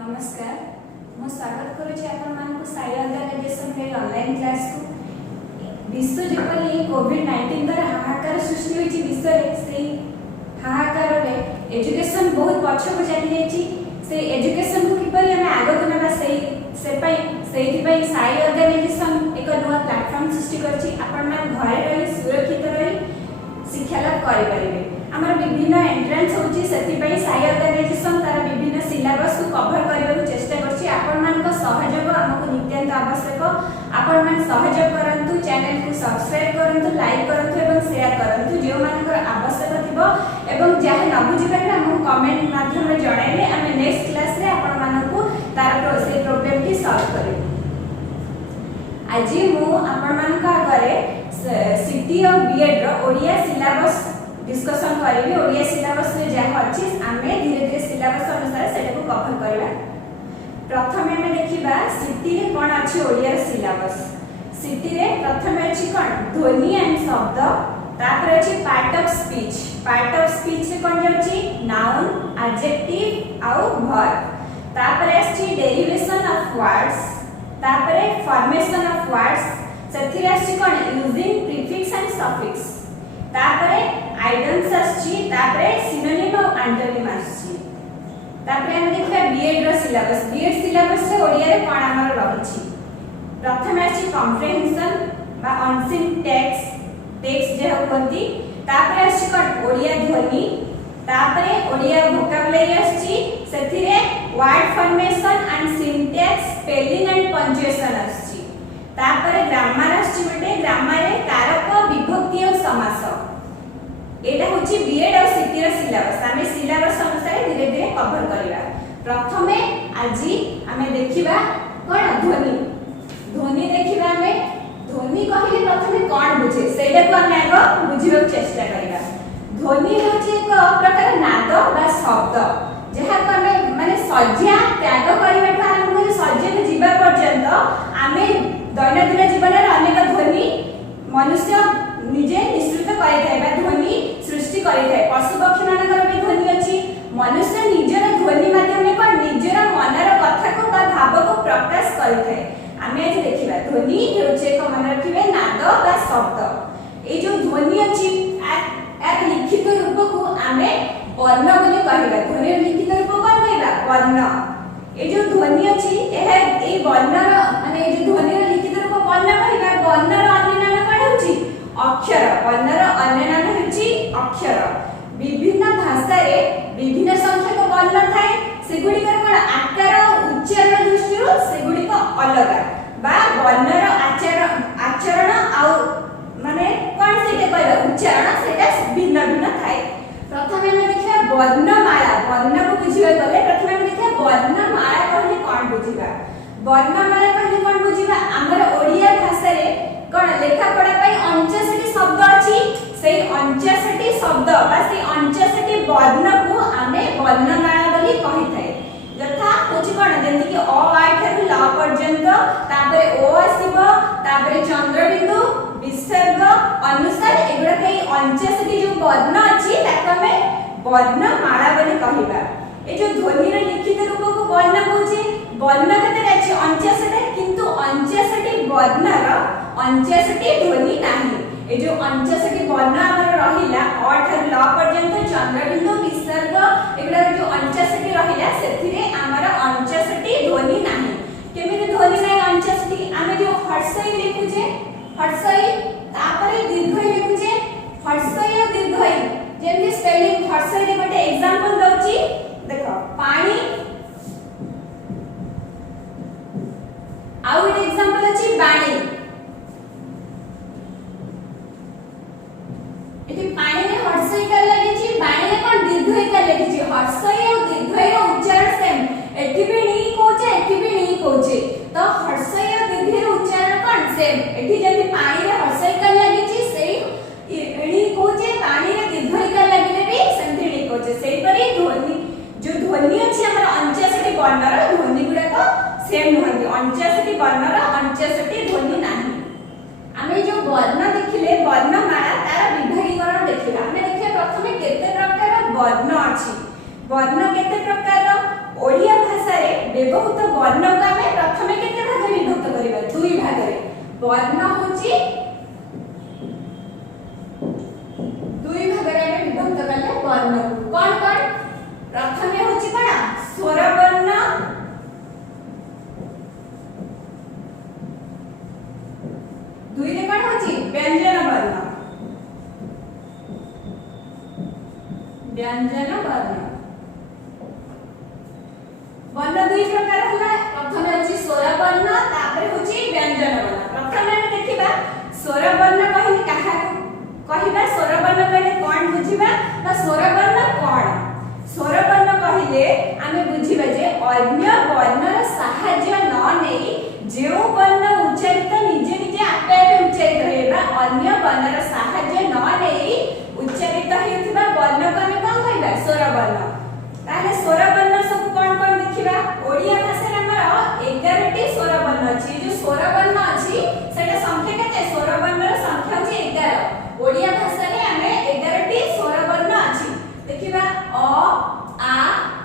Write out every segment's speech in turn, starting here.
नमस्कार मु स्वागत करुछि आपण मानकु साई ऑर्गेनाइजेशन के ऑनलाइन क्लास को विश्व जेपली कोविड-19 द्वारा हाहाकार सृष्टि होइछि विश्व रे से हाहाकार रे एजुकेशन बहुत पछ को चली जाइछि से एजुकेशन को किपरि हम आगो नबा सेहि पई साई ऑर्गेनाइजेशन एक नवा प्लेटफॉर्म सृष्टि करछि आपण मान घरे रही सुरक्षित रही शिक्षा लाभ करि परिबे हमर विभिन्न एंट्रेंस होछि सेति पई साई ऑर्गेनाइजेशन तार विभिन्न सिलेबस को कवर करबाक चेष्टा करछि आपण मान को सहयोग हमको नित्यांत आवश्यक आपण मान सहयोग करंतु चैनल को सब्सक्राइब करंतु लाइक करंतु एवं शेयर करंतु जे मानकर आवश्यक थिबो एवं जाहे न बुझि पारे हमको कमेंट माध्यम रे जणाइले हम नेक्स्ट क्लास रे आपण मानकु तार से प्रॉब्लम की सॉल्व करिबो आज मु आपण मान का करे सिटी ऑफ बीएड रो ओडिया सिलेबस डिस्कशन करिवे ओडिया सिलेबस रे जहा अछि आमे धीरे धीरे सिलेबस अनुसार सेटा को कवर करबा प्रथमे हमें देखिबा सिटी रे कोन अछि ओडिया सिलेबस सिटी रे प्रथमे अछि कोन ध्वनि एंड शब्द तापर अछि पार्ट ऑफ स्पीच रे कोन जाउछि नाउन एडजेक्टिव आउ वर्ब तापर अछि डेरिवेशन ऑफ वर्ड्स तापर फॉर्मेशन ऑफ वर्ड्स सेथिरे अछि कोन यूजिंग प्रीफिक्स एंड सफिक्स तापर आइडम्स अछि तापर सिनोनिम और एंटोनिम अछि तापर हम देखबा बीएड रो सिलेबस रे ओडिया रे कोन हमर रहिछि प्रथम अछि कॉम्प्रिहेंशन बा अनसीन टेक्स्ट जे होती तापर अछि कोन ओडिया ध्वनि तापर ओडिया वोकैबुलरी अछि सेथिरे word formation and syntax spelling and punctuation अछि तापर ग्रामर अछि बटे ग्रामर रे कारक विभक्ति और समास एटा होची बीएड और सिटी रो सिलेबस हमें सिलेबस अनुसार धीरे धीरे कवर करिवा प्रथमे आजी हमें देखिबा कोन ध्वनि देखिबा हमें ध्वनि कहिले प्रथमे कोन बुझे सेटा को हम आगो बुझिबा चेष्टा करिवा ध्वनि होची एक प्रकार नाद बा शब्द जहा को हमें माने सज्जा त्याग करिबा आरंभ करी सज्जा में जीवा पर्यंत हमें दैनंदिन जीवन रे अनेक ध्वनि मनुष्य निजे निश्चित करिथाय बा ध्वनि सृष्टि करिथाय पशु पक्षी मानकर भी ध्वनि अछि मनुष्य निजर ध्वनि माध्यम रे कोन निजर मनर कथा को बा भाव को प्रकाश करिथाय हमें आज देखिबा ध्वनि होचे एक मन रखिबे नाद बा शब्द ए जो ध्वनि अछि एक लिखित रूप को हमें वर्ण बोली कहबा ध्वनि लिखित रूप कोन कहबा वर्ण ए जो ध्वनि अछि एहे ए वर्ण माने ए जो ध्वनि लिखित रूप वर्ण कहबा वर्ण रो अन्य नाम कोन होछि अक्षर वर्ण रो अन्य नाम होछि अक्षर विभिन्न भाषा रे विभिन्न संख्यक वर्ण थाए सेगुडी कर कोन आकार उच्चारण दृष्टि रो सेगुडी को अलग बा वर्ण रो आचरण आ माने कोन सेते कहबा उच्चारण सेटा भिन्न भिन्न थाए प्रथमे हम देखिबा वर्णमाला वर्ण को बुझिबा गले प्रथमे हम देखिबा वर्णमाला कहले कोन बुझिबा वर्णमाला कहले कोन बुझिबा हमर ओडिया भाषा रे कोन लेखा पढ़ा पई 59 शब्द अछि सेही 59 शब्द बा सेही 59 वर्ण को हमें वर्णमाला बोली कहिथाय यथा होछि कोन जेंति कि अ आ ठारु ल पर्यंत तापरे ओ आसीबो तापरे चंद्रबिंदु विसर्ग अनुसार एगुडा कई 59 जो वर्ण अछि ताको हमें वर्णमाला बोली कहिबा ए जो ध्वनि रे लिखित रूप को वर्ण कहूछि वर्ण केते अछि 59 किंतु 59 वर्ण रो 59 ध्वनि नाही ए जो 59 वर्ण हमर रहिला अ ठारु ल पर्यंत चंद्रबिंदु विसर्ग एगुडा जो 59 रहिला सेथिरे हमर 59 ध्वनि नाही केमिति ध्वनि नाही 59 आमे जो हर्षई लिखुजे हर्षई तापरे दीर्घई लिखुजे हर्षई और दीर्घई जेमि स्पेलिंग हर्षई रे गोटे एग्जांपल दउची देखो पानी आउ गोटे एग्जांपल अछि बाणी एति पानी रे हर्षई कर लागि छी बाणी रे कोन दीर्घई कर लागि छी हर्षई और दीर्घई रो उच्चारण सेम एति भी नी कोचे एति भी नी कोचे तो हर्षई और दीर्घई रो उच्चारण कोन सेम एति जेति पानी रे हर्षई कर लागि छी सेही नी कोचे पानी रे दीर्घई कर लागि भी सेमति नी कोचे सेही परी ध्वनि जो ध्वनि अछि हमर 59 वर्ण रो ध्वनि गुडा को सेम नहंती 59 वर्ण रो 59 ध्वनि नाही आमे जो वर्ण देखिले वर्णमाला तार विभागीकरण देखिला आमे देखिया प्रथमे केते प्रकार वर्ण अछि वर्ण केते प्रकार ओडिया भाषा रे व्यवहृत वर्ण को आमे प्रथमे केते भाग रे विभक्त करिबा दुई भाग रे वर्ण होची दुई भाग रे आमे विभक्त करले वर्ण कोन कोन प्रथमे होची कोन स्वर वर्ण दुई रे कोन होची व्यंजन वर्ण व्यंजन वर्ण वर्ण दुई प्रकार हला प्रथमे होची स्वर वर्ण तापर होची व्यंजन वर्ण प्रथमे हम देखिबा स्वर वर्ण कहिली काहा कहिबा स्वर वर्ण कहले कोन बुझिबा बा स्वर वर्ण कोन स्वर वर्ण कहिले आमे बुझिबा जे अन्य वर्णर सहाय्य न नेई जेउ वर्ण उच्चारित निजे निजे आपे आपे उच्चारित हेबा अन्य वर्णर सहाय्य न नेई उच्चारित हेउथिबा वर्ण को आमे कोन कहबा स्वर वर्ण ताले स्वर वर्ण सब कोन कोन देखिबा ओडिया भाषा रे हमर 11 टी स्वर वर्ण अछि जो स्वर वर्ण अछि सेटा संख्या केते स्वर वर्णर संख्या होची 11 ओडिया भाषा रे आमे 11 टी स्वर वर्ण अछि देखिबा अ आ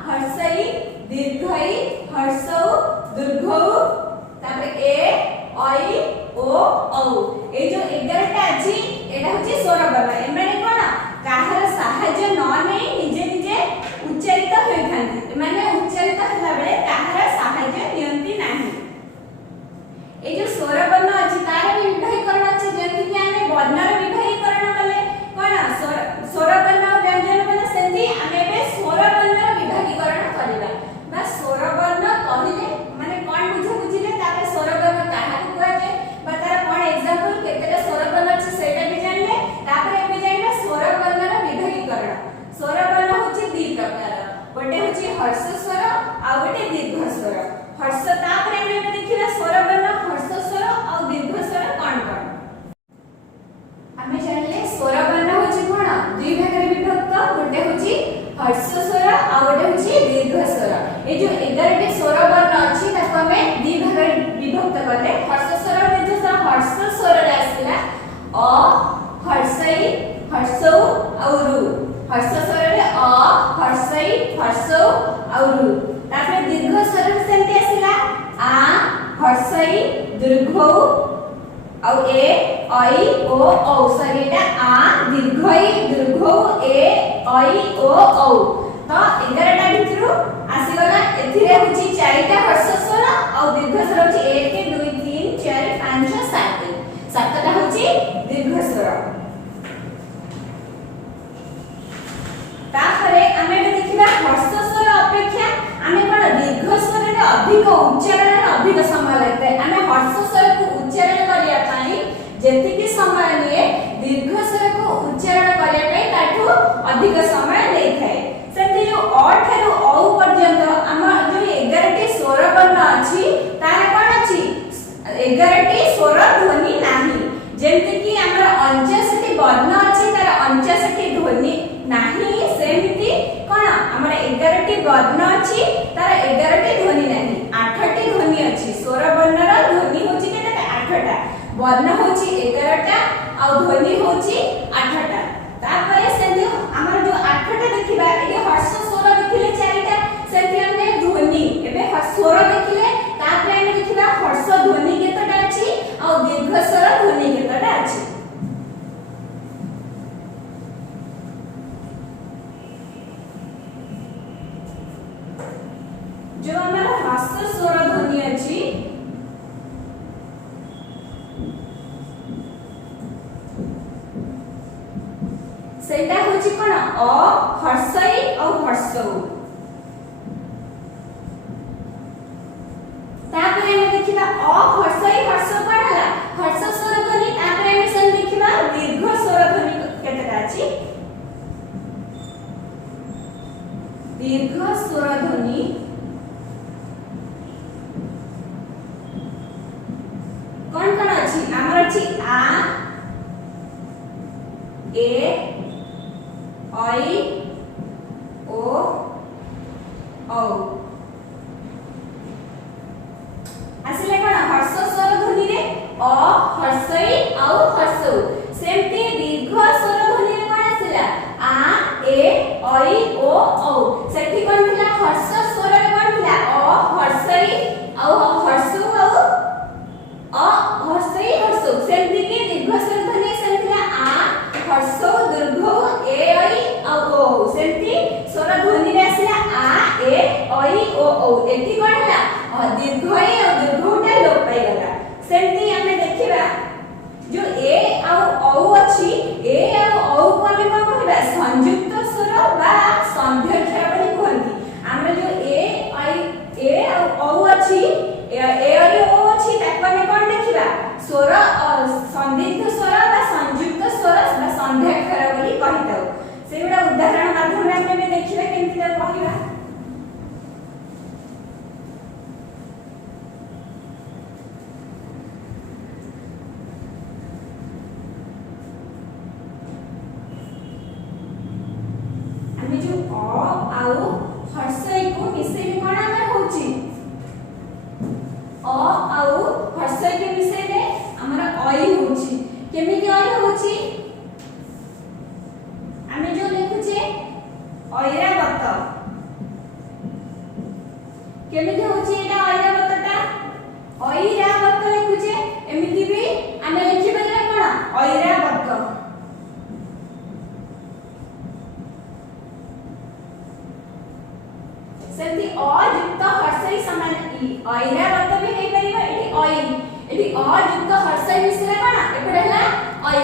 हर्षई दीर्घई हर्षौ दीर्घौ तापर ए ऐ ओ औ ए जो 11 टा अछि एटा होची स्वर वर्ण एमाने कोन काहर सहाय्य न नै निजे निजे उच्चारित होई थांती माने उच्चारित हला बेले काहर सहाय्य नियंती नाही ए जो स्वर वर्ण अछि तार विभागीकरण अछि जेति कि आमे वर्णर विभागीकरण कले कोन स्वर वर्ण व्यंजन वर्ण सेति आमे बे स्वर वर्णर विभागीकरण करिबा बा स्वर वर्ण कहिले माने कोन बुझिले तापर स्वर वर्ण काहा को कुआ जे बा तार कोन एग्जांपल केतेटा स्वर वर्ण अछि सेटा भी जानले तापर एबे जानिबा स्वर वर्णर विभागीकरण स्वर वर्ण होची दी प्रकार गोटे होची हर्ष स्वर आ गोटे दीर्घ स्वर हर्ष तापर एबे देखिबा स्वर वर्ण हर्ष स्वर आ दीर्घ स्वर कोन कोन आमे जानले स्वर वर्ण होची कोन दुई भाग रे विभक्त गोटे होची हर्ष स्वर आ गोटे होची दीर्घ स्वर ए जो 11 टी स्वर वर्ण अछि ताको हमें दुई भाग रे विभक्त करले हर्ष स्वर दीर्घ स्वर हर्ष स्वर रे आसिला अ हर्षई हर्षौ और रु हर्ष स्वर रे अ हर्षई हर्षौ और रु तापर दीर्घ स्वर रे सेंति आसिला आ हर्षई दीर्घौ औ ए ऐ ओ औ सरीटा आ दीर्घई दीर्घौ ए ऐ ओ औ तो 11 टा भितरु आसीगला एथिरे होची 4 टा हर्ष स्वर औ दीर्घ स्वर होची 1 2 3 4 5 7 7 टा होची दीर्घ स्वर तापरे आमे देखिबा हर्ष स्वर अपेक्षा आमे कोन दीर्घ स्वर रे अधिक उच्चारण रे अधिक समय लागते आमे हर्ष स्वर को उच्चारण करिया पई जेतिकी समय लिए दीर्घ स्वर को उच्चारण करिया पई ताठू अधिक समय ले थाए सेति जो अ ठारू औ पर्यंत हम जो 11 टी स्वर वर्ण अछि तार कोन अछि 11 टी स्वर ध्वनि नाही जेमति कि हमर 59 टी वर्ण अछि तार 59 टी ध्वनि नाही सेमिति कोन हमर 11 टी वर्ण अछि तार 11 टी ध्वनि नाही 8 टी ध्वनि अछि स्वर वर्णर ध्वनि होची केटा 8 टा वर्ण होची 11 टा आ ध्वनि होची 8 टा तापरे सेति हमर जो 8 टा देखिबा एके हर्ष स्वर देखिले 4 टा सेति हमने ध्वनि एबे हर्ष स्वर देखिले तापरे हम देखिबा हर्ष ध्वनि केतटा अछि आ दीर्घ स्वर ध्वनि केतटा अछि जो हमर हर्ष स्वर ध्वनि अछि सेटा होची कोन अ हर्षई और हर्षौ तापरे हम देखिबा अ हर्षई हर्षौ कोन हला हर्ष स्वर ध्वनि तापरे हम सन देखिबा दीर्घ स्वर ध्वनि केतटा अछि दीर्घ स्वर ध्वनि कोन कोन अछि हमर अछि आ ए ऐ ओ औ आसिले कोन हर्ष स्वर ध्वनि रे अ हर्षई औ हर्षौ सेमति दीर्घ स्वर ध्वनि रे कोन आसिला आ ए ऐ ओ औ सेठी कोन थिला हर्ष स्वर रे कोन थिला अ हर्षई औ एठी कोन हला दीर्घ ए और दीर्घटा लोप पाई गला सेमती हमें देखिबा जो ए औ अछि ए और औ को हमें कोन कहबा संयुक्त स्वर बा संध्यक्षर बोली कहंती हमरा जो ए और औ अछि ए और ओ अछि ताको हमें कोन देखिबा स्वर संदिग्ध स्वर बा संयुक्त स्वर बा संध्याक्षर बोली कहिताउ सेगुडा उदाहरण माध्यम रे हमें देखिबा केमति ता कहिबा हमें जो अ आउ हर्षई को मिसेले कोन हमर होची अ आउ हर्षई के मिसेले हमरा अई होची केमिति अई होची हमें जो लिखुचे ऐरावत केमिति होची एटा ऐरावतटा ऐरावत लिखुचे एमिति भी हमें लिखि बदला कोन ऐरावत सेमति अयुक्त हर्षई समान ई ऐरावत भी हे परिबा एठी अयुक्त हर्षई मिसले कोन एपडे हला ऐ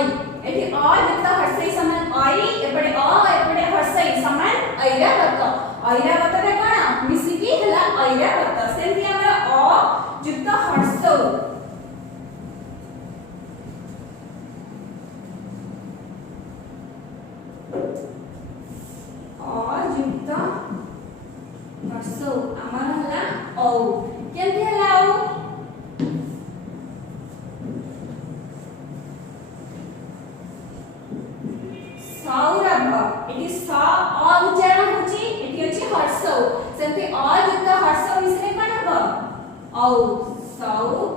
एठी अयुक्त हर्षई समान ऐ एपडे एपडे हर्षई समान ऐरावत ऐरावत रे कोन मिसी की हला ऐरावत सेमति हमरा अयुक्त हर्षौ अयुक्त हर्षौ हमर हला औ केमति हला औ सौरभ एटी स अ उच्चारण होची एटी अछि हर्षौ सेमति अयुक्त हर्षौ मिसले कोन हबो औ सौरभ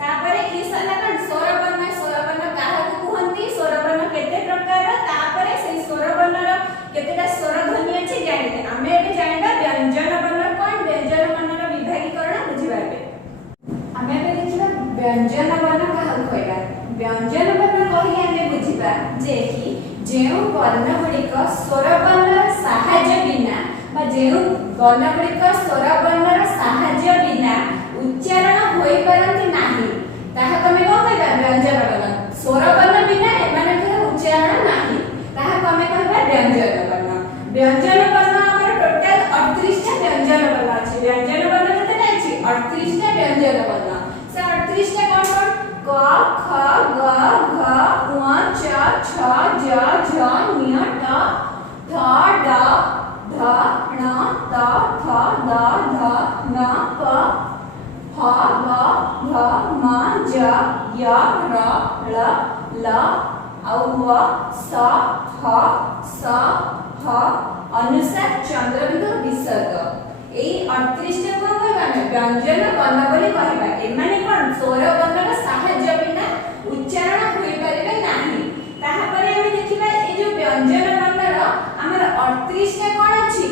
तापरे ई सला कोन स्वरवर्ण काहा को कहंती स्वरवर्ण केते प्रकार तापरे से स्वरवर्ण रो केतेटा स्वर ध्वनि अछि जानिले हमें एबे जानिबा व्यंजन वर्ण कोन व्यंजन वर्ण रो विभागीकरण बुझिबाबे हमें एबे देखिबा व्यंजन वर्ण काहा कहबा व्यंजन वर्ण कहि हमें बुझिबा जे कि जेउ वर्ण गुड़िक स्वर वर्ण सहाय्य बिना बा जेउ वर्ण गुड़िक स्वर वर्ण सहाय्य बिना उच्चारण होई परंती नाही ताहा कमे को कहबा व्यंजन वर्ण स्वर वर्ण बिना एमाने के उच्चारण नाही ताहा कमे कहबा व्यंजन वर्ण हमर टोटल 38 टा व्यंजन वर्ण अछि व्यंजन वर्ण केते अछि 38 टा व्यंजन वर्ण से 38 टा कोन क ख ग घ ङ च छ ज झ ञ ट ठ ड ढ ण त थ द ध न प ह ब भ म ज य र ल ल औ व स ह स ह अनुसार चंद्रबिंदु विसर्ग एई 38 टा कोन कहबा व्यंजन वर्ण बोली कहबा एमाने कोन स्वर वर्णर सहाय्य बिना उच्चारण होई परिबे नाही ताहा परे हम देखिबा ए जो व्यंजन वर्णर हमर 38 टा कोन अछि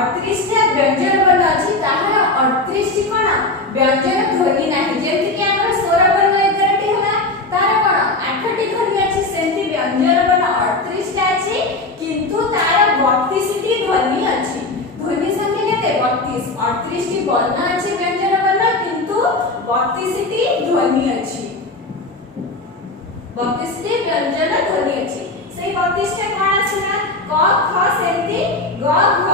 38 टा व्यंजन वर्ण अछि ताहार 38 टी कोन व्यंजन ध्वनि नाही जेति कि हमर स्वर वर्ण 11 टी होला तार कोन 8 टी ध्वनि अछि सेंति व्यंजन वर्ण 38 टा अछि किंतु तार 32 टी ध्वनि अछि ध्वनि संख्या केते 32 38 टी वर्ण अछि व्यंजन वर्ण किंतु 32 टी ध्वनि अछि 32 टी व्यंजन ध्वनि अछि सेई 32 टा कोन अछि ना क ख सेंति ग घ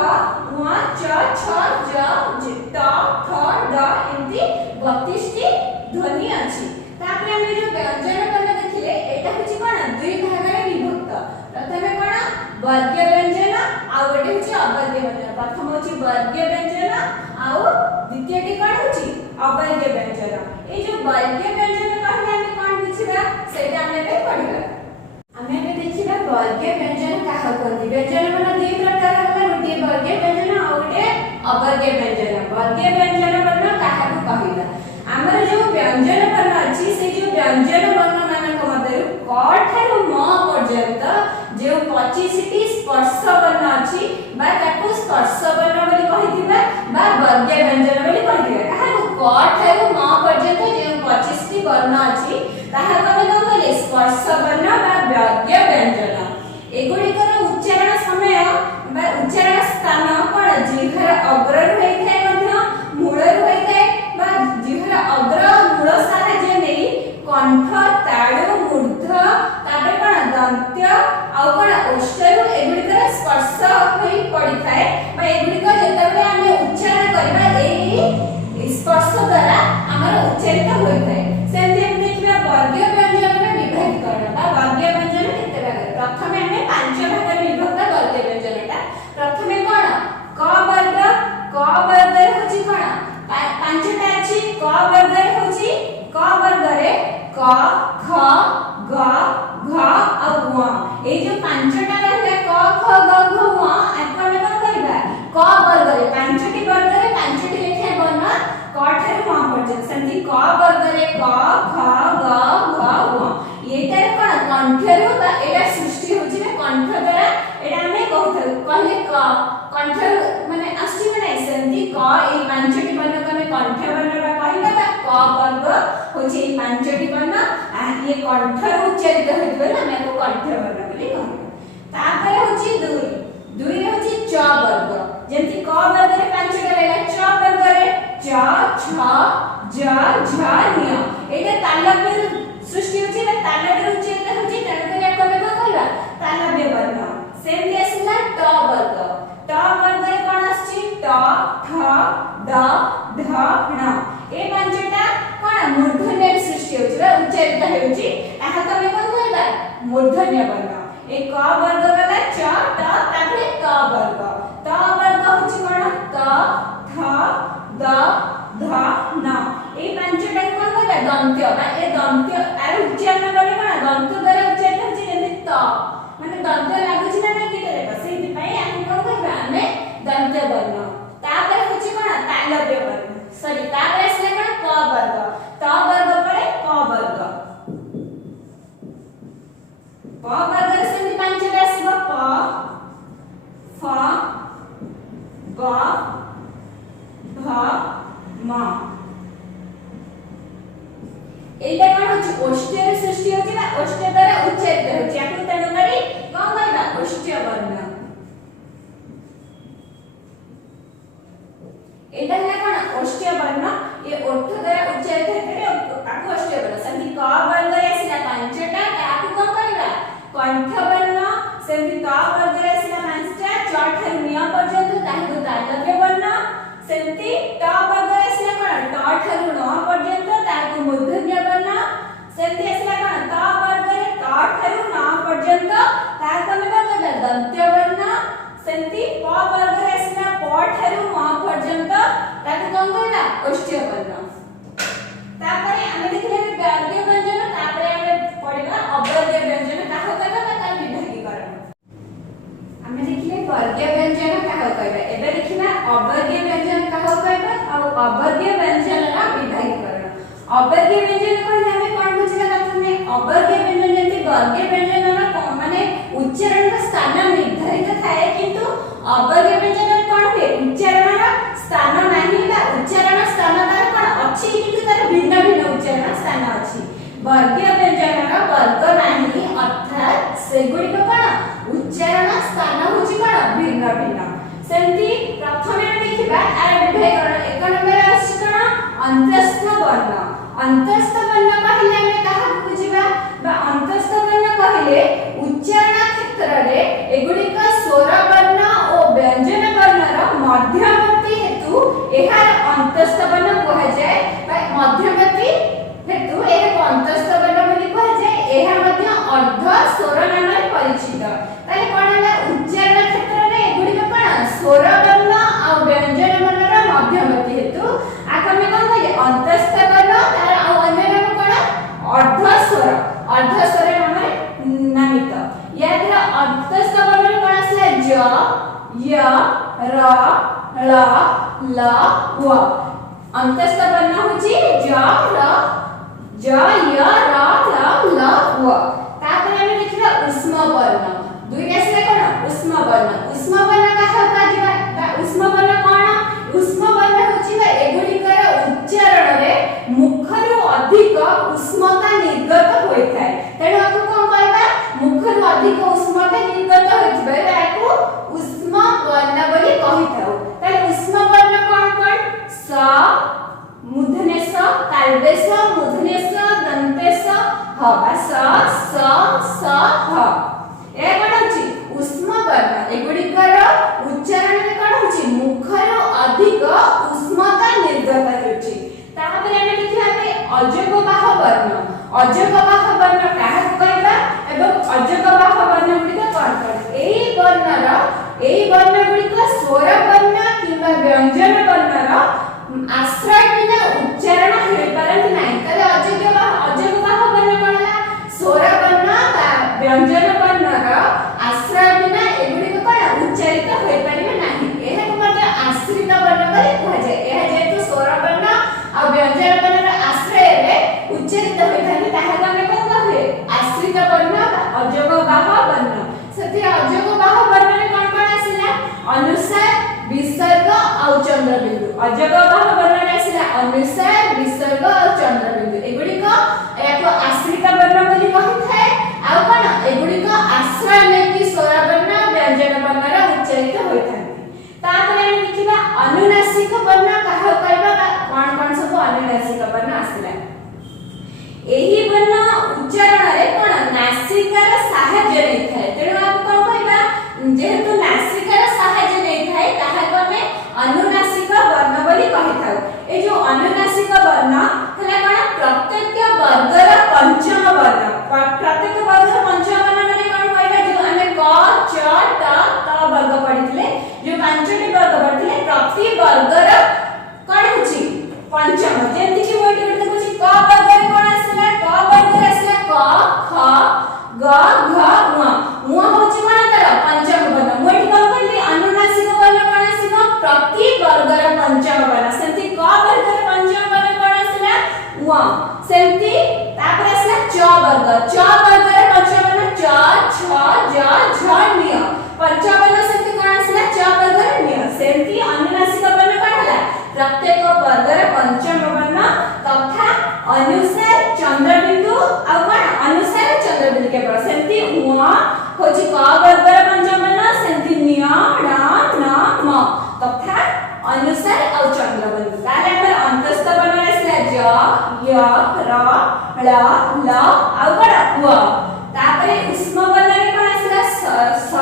ङ च छ ज ट ठ ड एंति 32 टी ध्वनि अछि तापरे हम जो व्यंजन वर्ण देखिले एटा होची कोन दुई भाग रे विभक्त प्रथमे कोन वर्ग व्यंजन आ गोटे होची अवर्ग व्यंजन प्रथम होची वर्ग व्यंजन आ द्वितीय टी कोन होची अवर्ग व्यंजन ए जो वर्ग व्यंजन कहले हम कोन बुझिबा सेटा हम बे पढिबा हमें बे देखिबा वर्ग व्यंजन काहा कोन व्यंजन वर्ण दुई प्रकार होला गोटे वर्ग व्यंजन आ गोटे अवर्ग व्यंजन वर्ग व्यंजन वर्ण काहा को कहिला हमर जो व्यंजन वर्ण अछि से जो व्यंजन वर्ण मानक मध्य क ठारू म पर्यंत जो 25 टी स्पर्श वर्ण अछि बा ताको स्पर्श वर्ण बोली कहिथिबा बा वर्ग व्यंजन बोली कहिथिबा काहा क ठारू म पर्यंत जो 25 टी वर्ण अछि ताहा कमे कोन कहले स्पर्श वर्ण बा वर्ग व्यंजन एगुड़िकर उच्चारण समय बा कहले क कंठ माने आछि माने सेंती क ए पांचटी वर्ण को हमें कंठ वर्ण बा कहला ता क वर्ग होछि ए पांचटी वर्ण आ ये कंठ उच्चारित होइबे ना मैं को कंठ वर्ण बोली कहला तापर होछि दुई दुई रे होछि च वर्ग जेंती क वर्ग रे पांचटा रहला च वर्ग रे च छ ज झ न्य एटा तालव्य सृष्टि होछि बा तालव्य उच्चारित होछि तने करे कोन कहला तालव्य वर्ण सेम आसला ट वर्ग ट वर्ग रे कोन आछि ट ठ ड ढ ण ए पांचटा कोन मूर्धन्य सृष्टि होछि बा उच्चारित होछि एहा तमे कोन कहला मूर्धन्य वर्ण ए क वर्ग वाला च ट ताପରେ त वर्ग होछि कोन त थ द ध न ए पांचटा कोन कहला दंत्य बा ए दंत्य आर उच्चारण करे कोन दंत्य द्वारा उच्चारित होछि जेमि त माने दंत्य लागुछि ना ना किते रे सेहि पई आकु कोन कहबा हमें दंत्य वर्ण तापर होछि कोन तालव्य वर्ण सॉरी तापर आसले कोन क वर्ग त वर्ग परे क वर्ग प वर्ग रे सेमि पांचटा आसीबो प फ ब भ म एटा कोन होछि ओष्ठ्य सृष्टि होछि ना ओष्ठ्य द्वारा उच्चारित होछि आकु तनु करी कोन कहबा ओष्ठ्य वर्ण एटा है कोन ओष्ठ्य वर्ण ये ओठ द्वारा उच्चारित हेतु आकु ओष्ठ्य वर्ण संधि क वर्ग रे आसीला पांचटा आकु कोन कहबा कंठ वर्ण संधि त वर्ग रे आसीला पांचटा च ठारु न्य पर्यंत ताकु तालव्य वर्ण संधि त वर्ग रे आसीला कोन ट ठारु न पर्यंत ताकु मूर्धन्य वर्ण संधि आसीला कोन त वर्ग रे त ठारु न पर्यंत ताकु हमें कोन कहबा दंत्य वर्ण संधि प वर्ग रे आसीला प ठारु म पर्यंत ताकु कोन कहबा ओष्ठ्य वर्ण तापरे हमें देखले वर्ग्य व्यंजन तापरे हमें पढिबा अवर्ग्य व्यंजन काहो कहबा ता विभागीकरण हमें देखले वर्ग्य व्यंजन काहो कहबा एबे देखिना अवर्ग्य व्यंजन काहो कहबा और अवर्ग्य व्यंजन रा विभागीकरण अवर्ग्य व्यंजन कहले हमें कोन बुझिला प्रथमे अवर्ग्य व्यंजन जेंति वर्ग्य व्यंजन रा माने उच्चारण का स्थान निर्धारित थाए किंतु अवर्ग्य व्यंजन रे कोन हे उच्चारण रा स्थान नाही बा उच्चारण स्थान तार कोन अछि किंतु तार भिन्न भिन्न उच्चारण स्थान अछि वर्ग्य व्यंजन रा वर्ग नाही अर्थात सेगुडी को कोन उच्चारण स्थान होछि कोन भिन्न भिन्न सेंति प्रथमे देखिबा आर विभागीकरण एक नंबर अछि कोन अंतस्थ वर्ण अंतस्थ वर्ण कहले हमें कहा बुझिबा बा अंतस्थ वर्ण कहले उच्चारण क्षेत्र रे एगुडी का स्वर वर्ण और व्यंजन वर्ण रा मध्यवर्ती हेतु एहार अंतस्थ वर्ण कहा जाय बा मध्यवर्ती हेतु एक अंतस्थ वर्ण बोली कहा जाय एहा मध्य अर्ध स्वर नाम रे परिचित ताले कोन होला उच्चारण क्षेत्र रे एगुडी का कोन स्वर वर्ण और व्यंजन वर्ण रा मध्यवर्ती हेतु आक हमें कोन कहले अंतस्थ वर्ण तार और अन्य नाम कोन अर्ध स्वर नाम रे नामित याद रा अंतस्थ वर्ण कोन आसला ज य र ल ल व अंतस्थ वर्ण होची ज य र ल ल व तापर हमें देखिबा उष्म वर्ण दुई आसले कोन उष्म वर्ण काहा काजिबा बा उष्म वर्ण कोन उष्म वर्ण होची बा एगुडी कर उच्चारण रे मुखरु अधिक उष्मता निर्गत होई थाए तेणु आकु कोन कहबा मुखरु अधिक उष्मता निर्गत होइबा ताकु उष्म वर्ण बोली कहि थाउ ताले उष्म वर्ण कोन कोन स मूर्धन्य स तालव्य स मूर्धन्य स दंत्य स ह बा स ह ए कोन अछि उष्म वर्ण एगुडी कर उच्चारण रे कोन होछि मुखरु अधिक उष्मता निर्गत होछि तापर हमें देखिबा अजगबाह वर्ण काहा कहबा एवं अजगबाह वर्ण गुडी कोन कोन एई वर्ण गुडी को स्वर वर्ण किबा व्यंजन वर्ण रा आश्रय बिना उच्चारण होई परंतु नाही तले अजगबाह वर्ण कोनला स्वर वर्ण बा व्यंजन वर्ण रा आश्रय बिना एगुडी को कोन उच्चारित होई परिबे नाही एहा को मते आश्रित वर्ण बोली कहा जाय एहा जेतु स्वर वर्ण और व्यंजन वर्ण रा आश्रय रे उच्चारित होई थाने ताहा हमें कोन कहे आश्रित वर्ण अजगबाह वर्ण सती अजगबाह वर्ण रे कोन कोन आसिला एही वर्ण उच्चारण रे कोन नासिकार साहाय्य नै थाए तेणु आप कोन कहबा जेहेतु नासिकार साहाय्य नै थाए ताहा कोमे अनुनासिक वर्ण बोली कहिथाउ ए जो अनुनासिक वर्ण हला कोन प्रत्येक वर्गर पंचम वर्ण प्रत्येक वर्गर पंचम वर्ण माने कोन कहबा जो हमें क च त वर्ग पढितले जो पांचटी वर्ग पढितले प्रति वर्गर कोन होची पंचम जेंति कि मोटी मोटी देखुची क वर्ग रे कोन आसला क वर्ग रे आसला क ख ग घ ङ होची कोन तर पंचम वर्ण मोटी कोन कहली अनुनासिक वर्ण कोन आसीबो प्रति वर्गर पंचम वर्ण सेंति क वर्ग रे पंचम वर्ण कोन आसला ङ सेंति तापर आसला च वर्ग रे पंचम वर्ण च छ ज झ ञ पंचम वर्ण सेंति कोन आसला च वर्ग रे ञ सेंति अनुनासिक वर्ण कोन हला प्रत्येक वर्गर पंचम वर्ण तथा अनुसार चंद्रबिंदु आ कोन अनुसार चंद्रबिंदु के पर सेंति उ होची क वर्गर पंचम वर्ण सेंति न्य ण न म तथा अनुसार आ चंद्रबिंदु ताले हमर अंतस्थ वर्ण आसला ज य र ल ल आ कोन व तापरे उष्म वर्ण रे कोन आसला स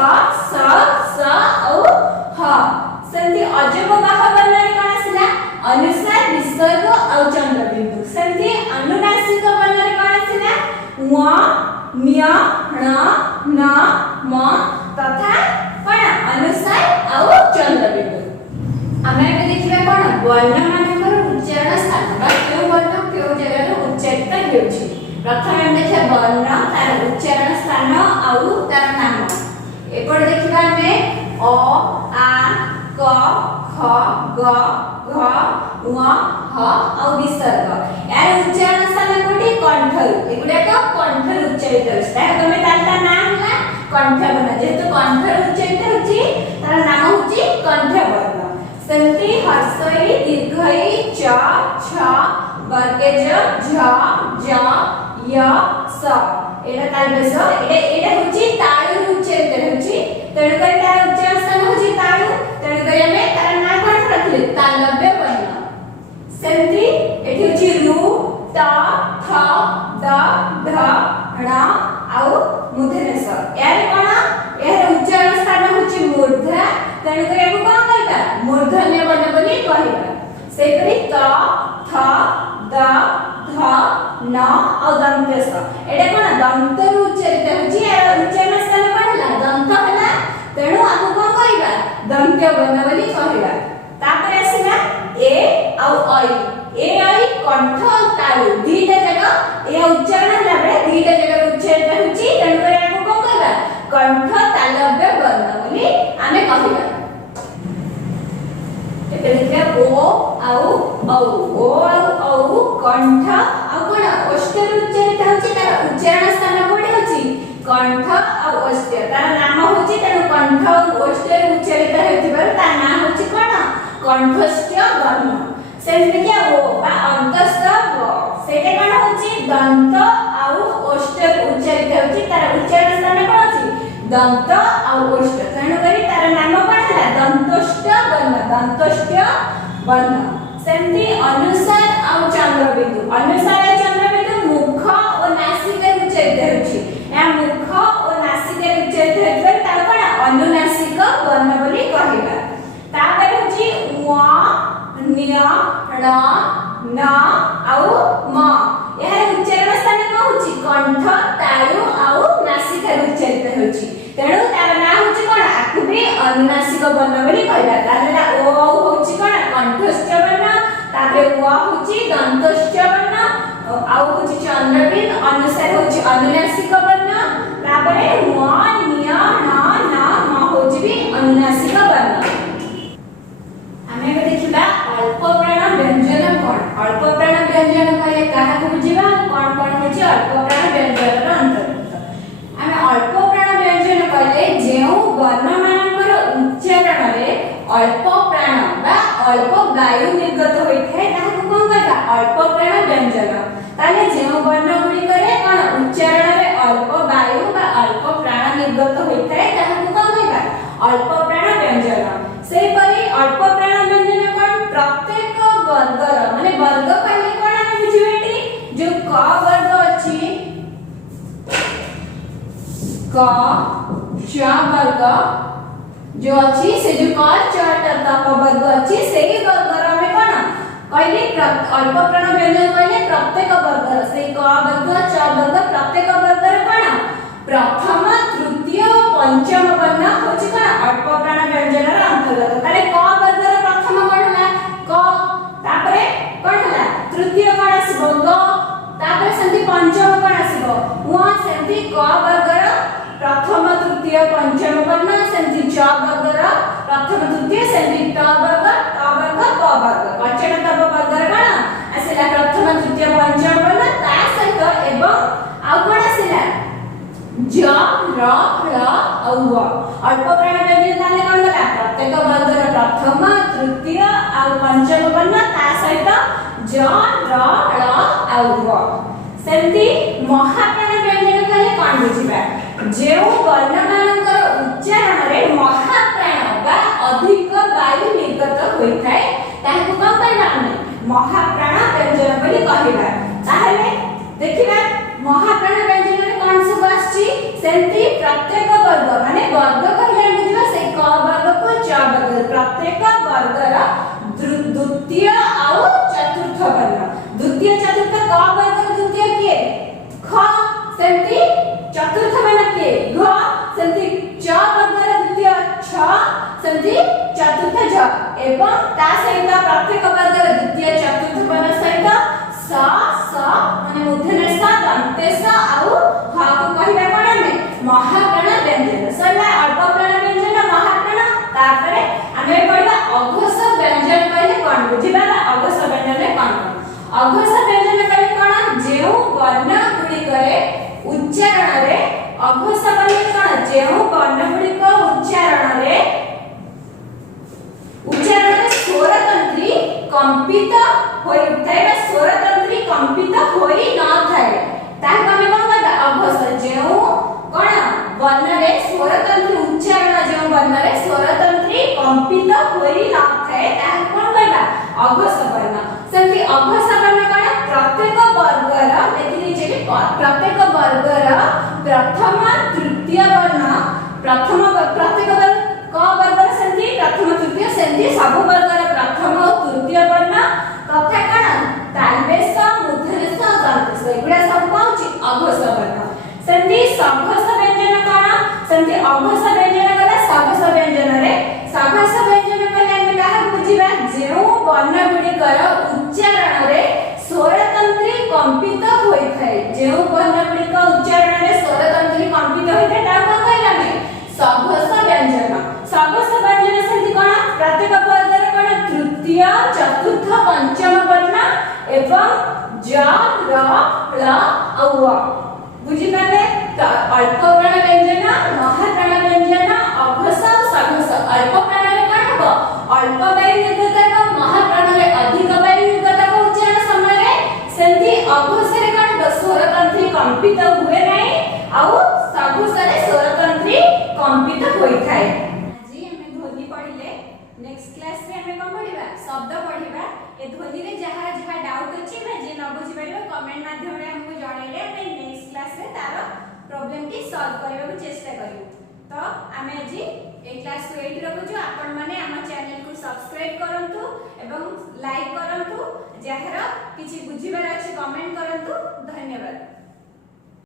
स औ ह सेंति अजब बाह वर्ण रे कोन आसला अनुसार विसर्ग और चंद्रबिंदु सेंति अनुनासिक वर्ण रे कोन आसला व न्य ण न म तथा कोन अनुसार और चंद्रबिंदु हमें ଏବେ ଦେଖିବା कोन वर्ण मानकर उच्चारण स्थान बा क्यों वर्ण क्यों जगह रे उच्चारित हेउछि प्रथम हम देखिया वर्ण तार उच्चारण स्थान और तार नाम एपड देखिबा हमें अ आ क ख ग घ ङ ह और विसर्ग यार उच्चारण स्थान कोठी कंठ एगुडा को कंठ उच्चारित होय ता तमे तार नाम हला कंठ वर्ण जेतु कंठ उच्चारित होछि तार नाम होछि कंठ वर्ण सेंति हर्षई दीर्घई च छ वर्गज झ ज य स एटा तालबेस एटा होछि ताळु उच्चारित होछि तेणु कर तार उच्चारण स्थान होछि ताळु तेणु कर हमें तार नाम कोन रखले तालव्य वर्ण सेंति एठी होछि रु त थ द ध ण आउ मूर्धन्यस यार कोन यार उच्चारण स्थान होछि मूर्धा तेणु कर एको कोन कहबा मूर्धन्य वर्ण बोली कहबा सेपरि त थ द ध न और दंतस एटा कोन दंत उच्चारित होछि यार उच्चारण स्थान कोन हला दंत हला तेणु आपको कोन कहबा दंत्य वर्ण बोली कहबा तापर आसीना ए और ऐ कंठ और तालु दीटा जगह ए उच्चारण हला बे दीटा जगह उच्चारित होछि तेणु कर आपको कोन कहबा कंठ तालव्य वर्ण बोली आमे कहबा देखिए ओ औ कंठ आ कोन ओष्ठर उच्चारित होछि तार उच्चारण स्थान कोठी होछि कंठ और ओष्ठ तार नाम होछि तेनु कंठ और ओष्ठर उच्चारित हेतिबार तार नाम होछि कोन कंठस्थ वर्ण सेंति के ओ बा अंतस्थ व सेटे कोन होछि दंत और ओष्ठर उच्चारित होछि तार उच्चारण स्थान कोन होछि दंत और ओष्ठ तेनु करी तार नाम कोन हला दंतस्थ वर्ण सेंति अनुसार और चंद्रबिंदु अनुसार और चंद्रबिंदु मुख और नासिका उच्चारित होछि या मुख और नासिका उच्चारित हेतु तार कोन अनुनासिक वर्ण बोली कहबा तापर होछि व न्य ण न और म यार उच्चारण स्थान को होछि कंठ तालु और नासिका उच्चारित होछि तेणु तार नाम होछि कोन आकु भी अनुनासिक वर्ण बोली कहबा तारला ओ होछि कोन कंठस्थ वर्ण तापर व होछि दंतस्थ वर्ण आउ होछि चंद्रबिंदु अनुसार होछि अनुनासिक वर्ण तापर म न्य न न म होछि भी अनुनासिक वर्ण हमें देखिबा अल्प प्राण व्यंजन कोन अल्प प्राण व्यंजन कहले काहा को बुझिबा कोन कोन होछि अल्प प्राण व्यंजन रो अंतर्गत हमें अल्प प्राण व्यंजन कहले जेउ वर्ण मानकर उच्चारण रे अल्प प्राण बा अल्प वायु निर्गत होइथे ताहा को कोन कहबा अल्प प्राण व्यंजन ताले जेउ वर्ण गुडी करे कोन उच्चारण रे अल्प वायु बा अल्प प्राण निर्गत होइथे ताहा को कोन कहबा अल्प प्राण व्यंजन सेहि परि अल्प प्राण व्यंजन प्रत्येक वर्गर माने वर्ग कहले कोन हम बुझिबेटी जो क वर्ग क च वर्ग जो अछि से जो क च ट क वर्ग अछि सेही वर्गर हमें कोन कहले अल्प प्राण व्यंजन कहले प्रत्येक वर्गर से क वर्ग च वर्ग प्रत्येक वर्गर कोन प्रथम तृतीय पंचम वर्ण होछि कोन अल्प प्राण व्यंजन र अंतर्गत ताले क वर्गर प्रथम कोन हला क तापरे कोन हला तृतीय कोन आसीबो ग तापरे संति पंचम कोन आसीबो उ संति क वर्गर प्रथम तृतीय पंचम वर्ण संति च वर्गर प्रथम तृतीय संति ट वर्ग क वर्ग कचड़ तब वर्गर कोन आसीला प्रथम तृतीय पंचम वर्ण ता सहित एवं आ कोन आसीला ज र ळ औ व अल्प प्राण व्यंजन ताले कोन गला प्रत्येक वर्गर प्रथम तृतीय आ पंचम वर्ण ता सहित ज र ळ औ व सेमती महाप्राण व्यंजन कहले कोन बुझिबा जेउ वर्ण मानकर उच्चारण रे महाप्राण बा अधिक वायु निर्गत होई थाए ताहाकु कोन कहबा हम महाप्राण व्यंजन बोली कहबा ताहले देखिबा महाप्राण व्यंजन रे कोन सब आछि सेमती प्रत्येक वर्ग माने वर्ग कहले बुझिबा से क वर्ग को च वर्ग प्रत्येक वर्गर द्वितीय और चतुर्थ वर्ण द्वितीय चतुर्थ क वर्ग द्वितीय के ख सेमती चतुर्थ वर्ण के घ सेमती च वर्गर द्वितीय छ सेमती चतुर्थ ज एवं ता सहित प्रत्येक वर्गर द्वितीय चतुर्थ वर्ण सहित स स माने मूर्धन्य स दन्ते स आउ ह को कहिबा कोन में महाप्राण व्यंजन सला अल्प प्राण व्यंजन महाप्राण तापरे हमें पढिबा अघोष व्यंजन कहले कोन बुझिबा अघोष व्यंजन रे कोन अघोष व्यंजन कहले कोन जेउ वर्ण गुडी करे उच्चारण रे अघोष कहले कोन जेउ वर्ण गुडी को उच्चारण रे स्वर तंत्री कंपित होई उठाय बा स्वर तंत्री कंपित होई न थाए ताहा कमे कोन करबा अघोष जेउ कोन वर्ण रे स्वर तंत्री उच्चारण जेउ वर्ण रे स्वर तंत्री कंपित होई न थाए ताहा कोन करबा अघोष वर्ण सेमती अघोष वर्ण कोन प्रत्येक वर्गर देखि जे प्रत्येक वर्गर प्रथम तृतीय वर्ण प्रथम प्रत्येक वर्ग क वर्गर सेमती प्रथम तृतीय सेमती सब वर्गर प्रथम और तृतीय वर्ण तथा कोन तालबेश मूर्धन्यस दन्तेस एगुडा सब पाउची अघोष वर्ण सेमती सघोष व्यंजन कोन सेमती अघोष व्यंजन गला सघोष व्यंजन रे सघोष व्यंजन कहले हम काहा बुझिबा जेउ वर्ण गुडी कर उच्चारण रे स्वर तंत्री कंपित होई थाए जेउ वर्ण गुडी का उच्चारण रे स्वर तंत्री कंपित होई थाए ता कोन कहला में सघोष व्यंजन सघोष व्यंजन सेमती कोन प्रत्येक वर्गर कोन तृतीय चतुर्थ पंचम वर्ण एवं ज र ळ औ व बुझि पाले त अल्प प्राण व्यंजन महाप्राण व्यंजन अघोष सघोष अल्प प्राण रे कोन हबो अल्प वायु निर्गत को महाप्राण रे अधिक वायु निर्गत को उच्चारण समय रे सेमती अघोष रे कोन हबो स्वर तंत्री कंपित हुए नै आ सघोष रे स्वर तंत्री कंपित होई थाए जी हमें ध्वनि पढिले नेक्स्ट क्लास रे हमें कोन पढिबा शब्द पढिबा ए ध्वनि रे जहा जहा डाउट अछि बा जे न बुझि परिबो कमेंट माध्यम रे हमको जणाइले हमें नेक्स्ट क्लास रे तार प्रॉब्लम की सॉल्व करबा को चेष्टा करियो तो हमें जी ए क्लास को एठी रखुछु आपण माने हम चैनल को सब्सक्राइब करंतु एवं लाइक करंतु जहार किछि बुझिबार अछि कमेंट करंतु धन्यवाद।